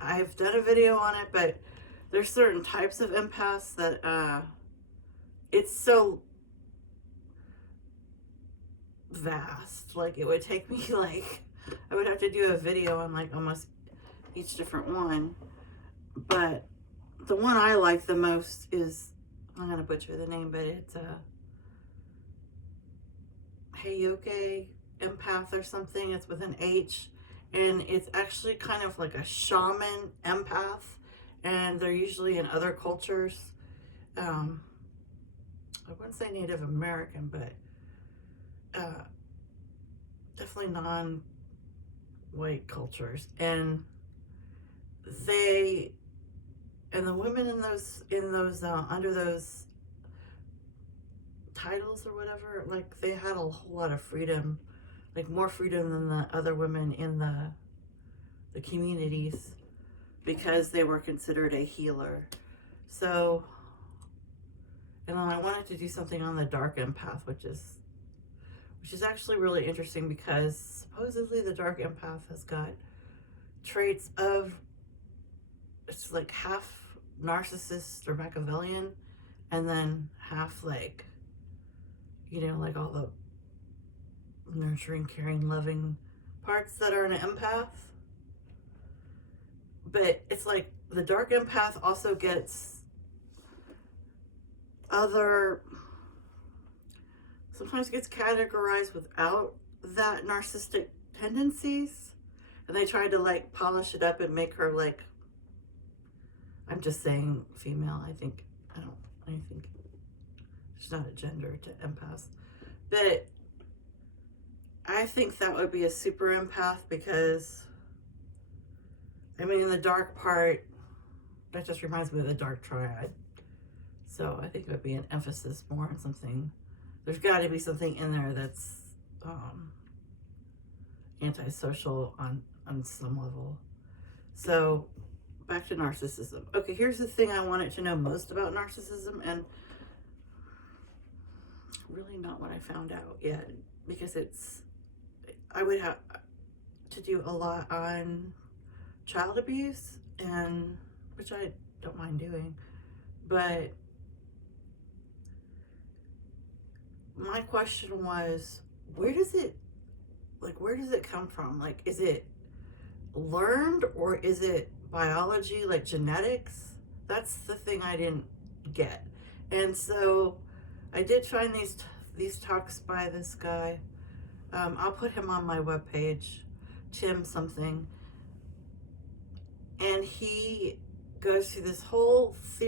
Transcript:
I've done a video on it, but there's certain types of empaths that it's so vast. Like, it would take me, like, I would have to do a video on like almost each different one. But the one I like the most is, I'm gonna butcher the name, but it's Heyoke Empath or something. It's with an H, and it's actually kind of like a shaman empath, and they're usually in other cultures. I wouldn't say Native American, but definitely non-white cultures, and the women in those under those titles or whatever, like, they had a whole lot of freedom, like more freedom than the other women in the communities, because they were considered a healer. So, and then I wanted to do something on the dark empath, which is actually really interesting, because supposedly the dark empath has got traits of, it's like half narcissist or Machiavellian, and then half like, you know, like all the nurturing, caring, loving parts that are an empath. But it's like the dark empath also gets sometimes gets categorized without that narcissistic tendencies, and they try to like polish it up and make her like, I'm just saying female. I think there's not a gender to empaths, but I think that would be a super empath, because I mean, in the dark part, that just reminds me of the dark triad. So I think it would be an emphasis more on something. There's got to be something in there that's antisocial on some level. So back to narcissism. Okay, here's the thing I wanted to know most about narcissism, and really not what I found out yet, because I would have to do a lot on child abuse, and which I don't mind doing, but my question was, where does it come from? Like, is it learned, or is it biology, like genetics? That's the thing I didn't get. And so I did find these talks by this guy. I'll put him on my webpage, Tim something, and he goes through this whole theory